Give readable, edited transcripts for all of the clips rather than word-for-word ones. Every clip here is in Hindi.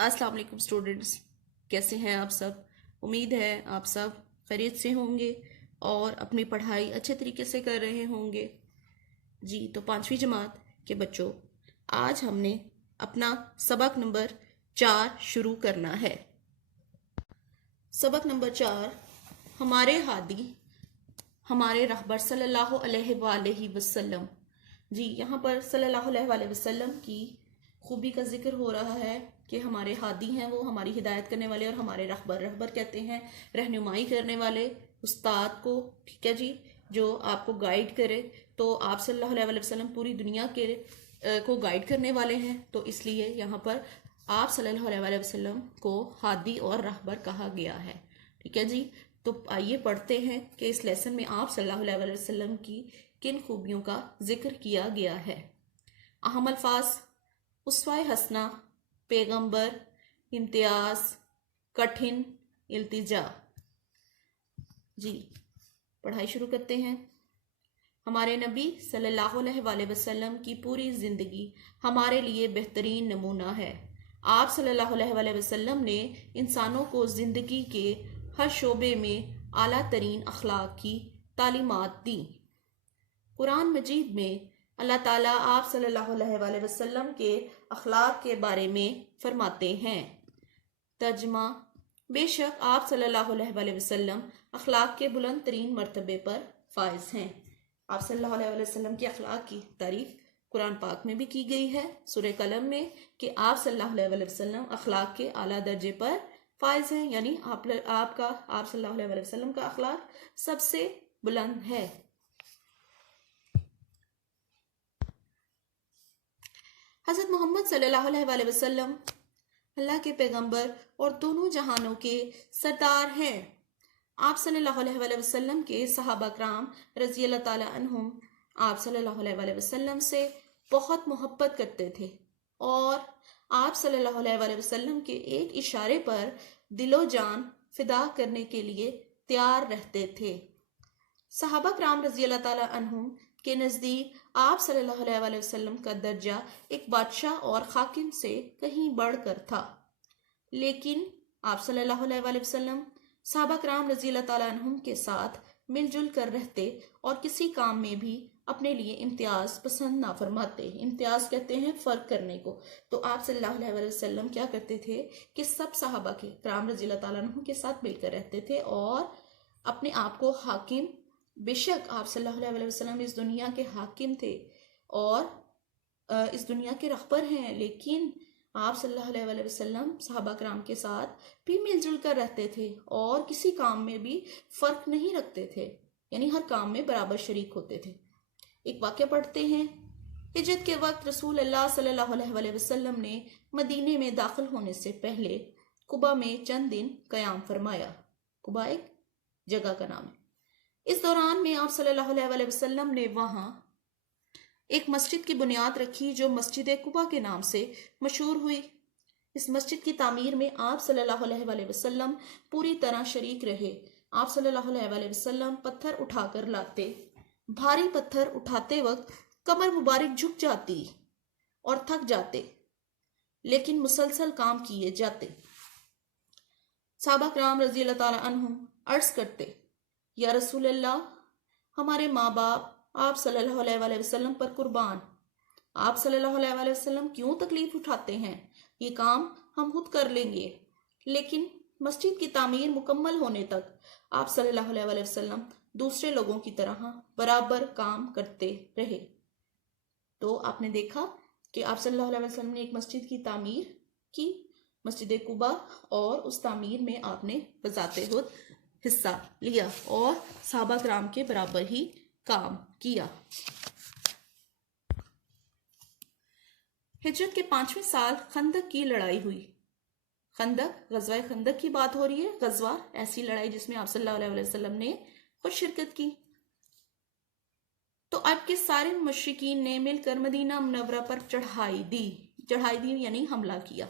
अस्सलाम वालेकुम स्टूडेंट्स, कैसे हैं आप सब। उम्मीद है आप सब खैरियत से होंगे और अपनी पढ़ाई अच्छे तरीके से कर रहे होंगे। जी तो पांचवी जमात के बच्चों, आज हमने अपना सबक नंबर 4 शुरू करना है। सबक नंबर 4, हमारे हादी हमारे रहबर सल्लल्लाहु अलैहि वसल्लम। जी यहाँ पर सल्लल्लाहु अलैहि वसल्लम की खूबी का जिक्र हो रहा है कि हमारे हादी हैं, वो हमारी हिदायत करने वाले, और हमारे रहबर, रहबर कहते हैं रहनुमाई करने वाले उस्ताद को। ठीक है जी, जो आपको गाइड करे। तो आप सल्लल्लाहु अलैहि वसल्लम पूरी दुनिया के को गाइड करने वाले हैं, तो इसलिए यहाँ पर आप सल्लल्लाहु अलैहि वसल्लम को हादी और रहबर कहा गया है। ठीक है जी, तो आइए पढ़ते हैं कि इस लेसन में आप सल्लल्लाहु अलैहि वसल्लम की किन खूबियों का जिक्र किया गया है। अहम अल्फाज: उस्वा-ए हसना, पैगंबर, इम्तियाज, कठिन, इल्तिजा। जी पढ़ाई शुरू करते हैं। हमारे नबी सल्लल्लाहु अलैहि वसल्लम की पूरी जिंदगी हमारे लिए बेहतरीन नमूना है। आप सल्लल्लाहु अलैहि वसल्लम ने इंसानों को जिंदगी के हर शोबे में आला तरीन अखलाक की तालीमात दी। कुरान मजीद में अल्लाह ताला आप सल्लल्लाहु अलैहि वसल्लम के अखलाक के बारे में फरमाते हैं। तर्जमा: बेशक आप सल्लल्लाहु अलैहि वसल्लम अखलाक के बुलंद तरीन मर्तबे पर फाइज हैं। आप सल्लल्लाहु अलैहि वसल्लम के अखलाक की तारीफ कुरान पाक में भी की गई है, सूरह कलम में, कि आप सल्लल्लाहु अलैहि वसल्लम अखलाक के आला दर्जे पर फाइज हैं, यानी आप सल्लल्लाहु अलैहि वसल्लम का अखलाक सबसे बुलंद है। हज़रत मोहम्मद सल्लल्लाहु अलैहि वसल्लम अल्लाह के पैगंबर और दोनों जहानों के सरदार हैं। आप सल्लल्लाहु अलैहि वसल्लम के सहाबा कराम रज़ी अल्लाह ताला अन्हुम आप सल्लल्लाहु अलैहि वसल्लम से बहुत मोहब्बत करते थे और आप सल्लल्लाहु अलैहि वसल्लम के एक इशारे पर दिलो जान फिदा करने के लिए तैयार रहते थे। सहाबा कराम रज़ी अल्लाह ताला अन्हुम के नज़दीक आप सल्लल्लाहु अलैहि वसल्लम का दर्जा एक बादशाह और हाकिम से कहीं बढ़कर था, लेकिन आप सल्लल्लाहु अलैहि वसल्लम सहाबा कराम रज़ी अल्लाह ताला अन्हुम के साथ मिलजुल कर रहते और किसी काम में भी अपने लिए इम्तियाज पसंद ना फरमाते। इम्तियाज कहते हैं फर्क करने को। तो आप सल्लल्लाहु अलैहि वसल्लम क्या करते थे कि सब सहाबा के कराम रज़ी अल्लाह ताला अन्हुम के साथ मिलकर रहते थे और अपने आप को हाकिम, बेशक आप सल्लल्लाहु अलैहि वसल्लम इस दुनिया के हाकिम थे और इस दुनिया के रहबर हैं, लेकिन आप सल्लल्लाहु अलैहि वसल्लम सहाबा कराम के साथ भी मिलजुल कर रहते थे और किसी काम में भी फर्क नहीं रखते थे, यानी हर काम में बराबर शरीक होते थे। एक वाक्य पढ़ते हैं। हिजरत के वक्त रसूल अल्लाह सल्लल्लाहु अलैहि वसल्लम ने मदीने में दाखिल होने से पहले कुबा में चंद दिन कयाम फरमाया। कुबा एक जगह का नाम है। इस दौरान में आप सल्लल्लाहु अलैहि वसल्लम ने वहां एक मस्जिद की बुनियाद रखी जो मस्जिद कुबा के नाम से मशहूर हुई। इस मस्जिद की तामीर में आप सल्लल्लाहु अलैहि वसल्लम पूरी तरह शरीक रहे। आप सल्लल्लाहु अलैहि वसल्लम पत्थर उठाकर लाते। भारी पत्थर उठाते वक्त कमर मुबारक झुक जाती और थक जाते, लेकिन मुसलसल काम किए जाते। सहाबा कराम रज़ी अल्लाह ताला अन्हुम अर्ज करते, या रसूल अल्लाह, हमारे माँ बाप आप सल्लल्लाहु अलैहि वसल्लम पर कुर्बान, आप सल्लल्लाहु अलैहि वसल्लम क्यों तकलीफ उठाते हैं? ये काम हम खुद कर लेंगे। लेकिन मस्जिद की तामीर मुकम्मल होने तक आप सल्लल्लाहु अलैहि वसल्लम दूसरे लोगों की तरह बराबर काम करते रहे। तो आपने देखा कि आप सल्लल्लाहु अलैहि वसल्लम ने एक मस्जिद की तामीर की, मस्जिद कुबा, और उस तामीर में आपने बजाते खुद हिस्सा लिया और सहाबा कराम के बराबर ही काम किया। हिजरत के 5वें साल खंदक की लड़ाई हुई। खंदक, गज़वा खंदक की बात हो रही है। गज़वा ऐसी लड़ाई जिसमें आप सल्लल्लाहु अलैहि वसल्लम ने खुद शिरकत की। तो अब के सारे मुश्रिकीन ने मिलकर मदीना मुनव्वरा पर चढ़ाई दी यानी हमला किया।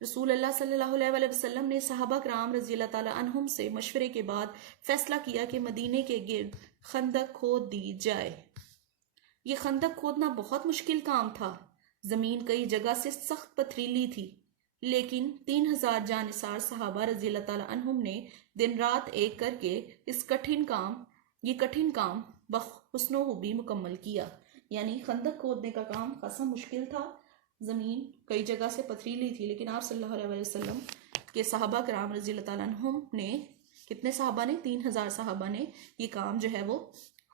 रसूल अल्लाह सल्लल्लाहु अलैहि वसल्लम ने सहाबा कराम रज़ी अल्लाह ताला अन्हुम से मशवरे के बाद फैसला किया कि मदीने के गिर्द खंदक खोद दी जाए। ये खंदक खोदना बहुत मुश्किल काम था। जमीन कई जगह से सख्त पथरीली थी लेकिन 3000 जानिसार सहाबा रजी अल्लाह ताला अन्हुम ने दिन रात एक करके ये कठिन काम बहुस्नो खूबी मुकम्मल किया। यानी खंदक खोदने का काम खासा मुश्किल था, जमीन कई जगह से पथरीली थी, लेकिन आप सल्लल्लाहु अलैहि वसल्लम के सहाबा कराम रजी अल्लाह ताला अन्हुम ने, कितने सहाबा ने, 3000 सहाबा ने ये काम जो है वो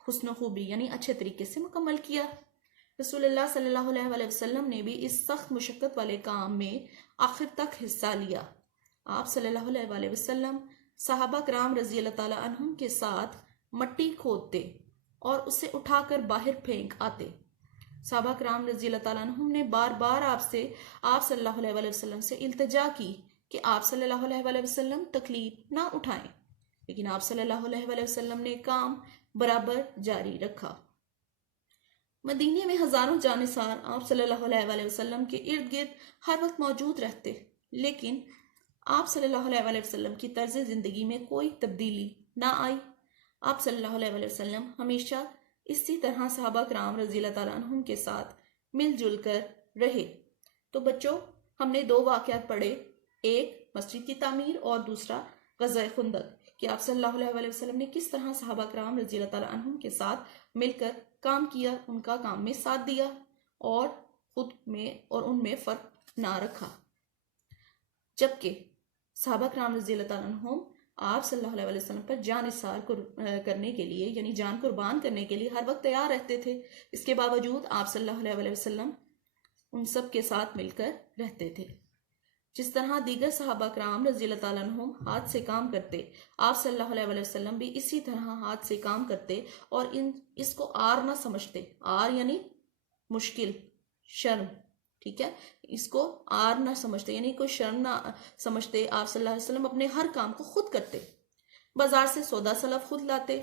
हुस्न खूबी यानी अच्छे तरीके से मुकम्मल किया। रसूलुल्लाह सल्लल्लाहु अलैहि वसल्लम ने भी इस सख्त मुशक्कत वाले काम में आखिर तक हिस्सा लिया। आप सल्लल्लाहु अलैहि वसल्लम सहाबा कराम रजी अल्लाह ताला अन्हुम के साथ मट्टी खोदते और उसे उठाकर बाहर फेंक आते। सहाबा कराम रजी अल्लाह ताला अन्हुम ने बार बार आप सल्लल्लाहु अलैहि वसल्लम से इल्तिजा की कि आप सल्लल्लाहु अलैहि वसल्लम तकलीफ ना उठाएं, लेकिन आप सल्लल्लाहु अलैहि वसल्लम ने काम बराबर जारी रखा। मदीने में हजारों जानिसार आप सल्लल्लाहु अलैहि वसल्लम के इर्द गिर्द हर वक्त मौजूद रहते, लेकिन आप सल्लल्लाहु अलैहि वसल्लम की तर्ज जिंदगी में कोई तब्दीली ना आई। आप सल्लल्लाहु अलैहि वसल्लम हमेशा इसी तरह सहाबा कराम रज़ी अल्लाह ताला अन्हुम के साथ मिलजुल कर रहे। तो बच्चों, हमने दो वाक़यात पढ़े, एक मस्जिद की तामीर और दूसरा ग़ज़वा खुंदक, कि आप सल्लल्लाहु अलैहि वसल्लम ने किस तरह सहाबा कराम रज़ी अल्लाह ताला अन्हुम के साथ मिलकर काम किया, उनका काम में साथ दिया और खुद में और उनमें फ़र्क ना रखा। जबकि सहाबा कराम रज़ी अल्लाह ताला अन्हुम आप सल्लल्लाहु अलैहि वसल्लम पर जान निसार करने के लिए, यानी जान कुर्बान करने के लिए हर वक्त तैयार रहते थे। इसके बावजूद आप सल्लल्लाहु अलैहि वसल्लम उन सब के साथ मिलकर रहते थे। जिस तरह दीगर सहाबा कराम रज़ी अल्लाह ताला अन्हुम हाथ से काम करते, आप सल्लल्लाहु अलैहि वसल्लम भी इसी तरह हाथ से काम करते और इसको आर ना समझते। आर यानी मुश्किल, शर्म, ठीक है, इसको आर ना समझते यानी कोई शर्म ना समझते। आप सल्लल्लाहु अलैहि वसल्लम अपने हर काम को खुद करते, बाजार से सौदा सलफ खुद लाते,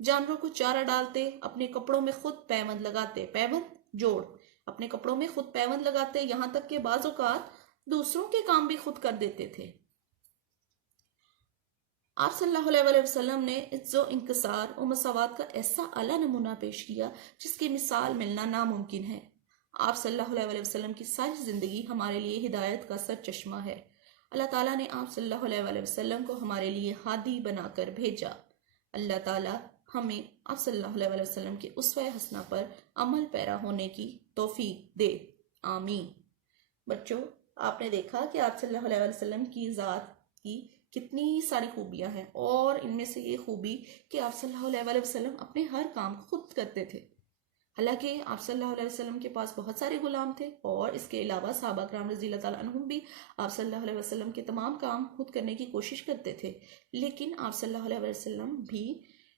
जानवरों को चारा डालते, अपने कपड़ों में खुद पैबंद लगाते, पैबंद जोड़, अपने कपड़ों में खुद पैबंद लगाते, यहाँ तक के बाज़ औक़ात दूसरों के काम भी खुद कर देते थे। आप सल्लल्लाहु अलैहि वसल्लम ने इज्जो इंकसार और मसावात का ऐसा आला नमूना पेश किया जिसकी मिसाल मिलना नामुमकिन है। आप सल्लल्लाहु अलैहि वसल्लम की सारी ज़िंदगी हमारे लिए हिदायत का सर चश्मा है। अल्लाह ताला ने आप सल्लल्लाहु अलैहि वसल्लम को हमारे लिए हादी बनाकर भेजा। अल्लाह ताला हमें आप सल्लल्लाहु अलैहि वसल्लम के उसवे हसना पर अमल पैरा होने की तौफीक दे, आमीन। बच्चों, आपने देखा कि आप सल्लल्लाहु अलैहि वसल्लम की ज़ात की कितनी सारी खूबियां हैं, और इनमें से ये खूबी कि आप सल्लल्लाहु अलैहि वसल्लम अपने हर काम खुद करते थे। हालांकि आप सल्लल्लाहु अलैहि वसल्लम के पास बहुत सारे गुलाम थे, और इसके अलावा सहाबा कराम रज़ी अल्लाह ताला अन्हुम भी आप सल्लल्लाहु अलैहि वसल्लम के तमाम काम खुद करने की कोशिश करते थे। लेकिन आप सल्लल्लाहु अलैहि वसल्लम भी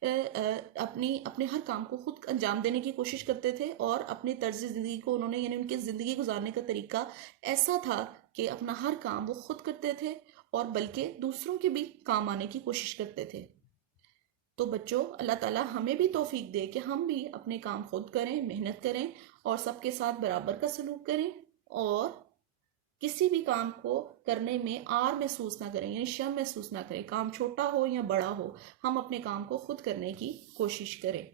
अपने हर काम को खुद अंजाम देने की कोशिश करते थे, और अपनी तर्ज ज़िंदगी को उन्होंने, यानी उनकी ज़िंदगी गुजारने का तरीका ऐसा था कि अपना हर काम वो खुद करते थे और बल्कि दूसरों के भी काम आने की कोशिश करते थे। तो बच्चों, अल्लाह ताला हमें भी तौफीक दे कि हम भी अपने काम खुद करें, मेहनत करें और सबके साथ बराबर का सलूक करें, और किसी भी काम को करने में आर महसूस ना करें, यानी शर्म महसूस ना करें। काम छोटा हो या बड़ा हो, हम अपने काम को खुद करने की कोशिश करें।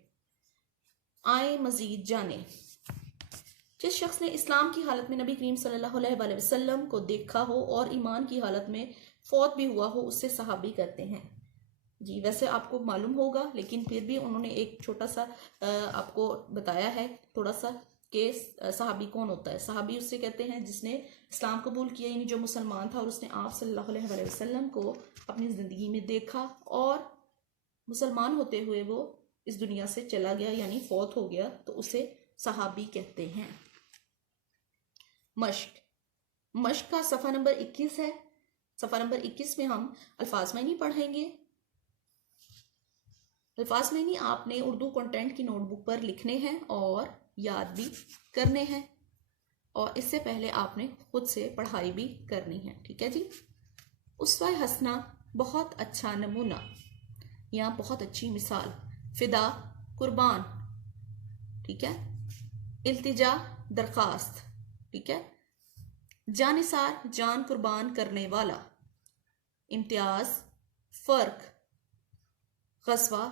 आए मजीद जाने। जिस शख्स ने इस्लाम की हालत में नबी करीम सल्लल्लाहु अलैहि वसल्लम को देखा हो और ईमान की हालत में फौत भी हुआ हो, उससे सहाबी कहते हैं। जी, वैसे आपको मालूम होगा, लेकिन फिर भी उन्होंने एक छोटा सा आपको बताया है थोड़ा सा कि सहाबी कौन होता है। सहाबी उससे कहते हैं जिसने इस्लाम कबूल किया, यानी जो मुसलमान था और उसने आप सल्लल्लाहु अलैहि वसल्लम को अपनी ज़िंदगी में देखा और मुसलमान होते हुए वो इस दुनिया से चला गया, यानी फौत हो गया, तो उसे सहाबी कहते हैं। मश्क का सफ़ा नंबर 21 है। सफ़ा नंबर 21 में हम अल्फाज मानी पढ़ेंगे। अल्फाज मानी आपने उर्दू कंटेंट की नोटबुक पर लिखने हैं और याद भी करने हैं, और इससे पहले आपने खुद से पढ़ाई भी करनी है, ठीक है जी। उसवा हसना, बहुत अच्छा नमूना या बहुत अच्छी मिसाल। फिदा, कुर्बान, ठीक है। इल्तिजा, दरखास्त, ठीक है। जानिसार, जान कुर्बान करने वाला। इम्तियाज, फर्क। ग़ज़वा,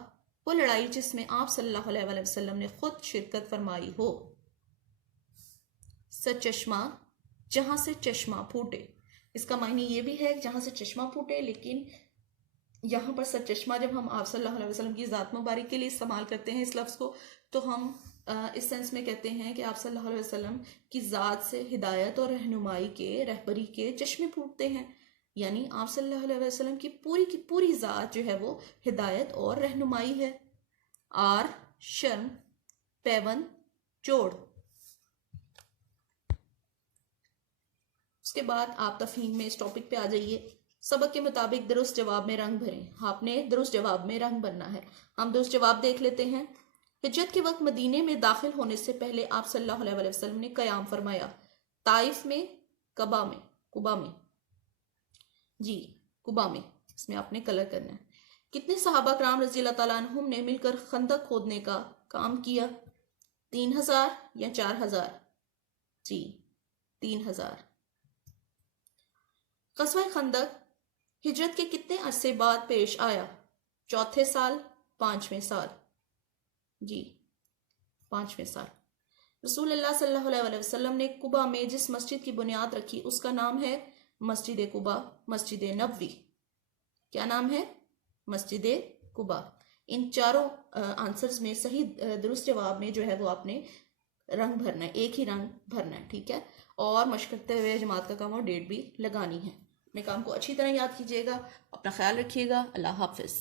वो लड़ाई जिसमें आप सल्लल्लाहु अलैहि वसल्लम ने खुद शिरकत फरमाई हो। सरचश्मा, जहां से चश्मा फूटे। इसका मायने ये भी है कि जहाँ से चश्मा फूटे, लेकिन यहाँ पर सरचश्मा जब हम आप सल्लल्लाहु अलैहि वसल्लम की ज़ात मुबारक के लिए इस्तेमाल करते हैं इस लफ्ज़ को, तो हम इस सेंस में कहते हैं कि आप सल्लल्लाहु अलैहि वसल्लम की ज़ात से हिदायत और रहनुमाई के, रहबरी के चश्मे फूटते हैं। यानी आप सल्लल्लाहु अलैहि वसल्लम की पूरी ज़ात जो है वो हिदायत और रहनुमाई है। आर शर्म पैवन जोड़। उसके बाद आप तफहीम में इस टॉपिक पे आ जाइए। सबक के मुताबिक दुरुस्त जवाब में रंग भरें। आपने दुरुस्त जवाब में रंग भरना है। हम दुरुस्त जवाब देख लेते हैं। हिजरत के वक्त मदीने में दाखिल होने से पहले आप सल्लल्लाहु अलैहि वसल्लम ने क़याम फरमाया। ताइफ में, कुबा में जी, कुबा में, इसमें आपने कलर करना है। कितने सहाबा कराम रज़ी अल्लाह तआला अन्हुम ने मिलकर खंदक खोदने का काम किया? 3000 या 4000? जी, 3000। ग़ज़वा खंदक हिजरत के कितने अरसे बाद पेश आया? चौथे साल, 5वें साल? जी, 5वें साल। रसूलुल्लाह सल्लल्लाहु अलैहि वसल्लम ने कुबा में जिस मस्जिद की बुनियाद रखी उसका नाम है मस्जिद कुबा, मस्जिद नबवी। क्या नाम है? मस्जिद कुबा। इन चारों आंसर्स में सही दुरुस्त जवाब में जो है वो आपने रंग भरना है, एक ही रंग भरना है, ठीक है। और मशक करते हुए जमात का काम और डेट भी लगानी है। अपने काम को अच्छी तरह याद कीजिएगा। अपना ख्याल रखिएगा। अल्लाह हाफिज़।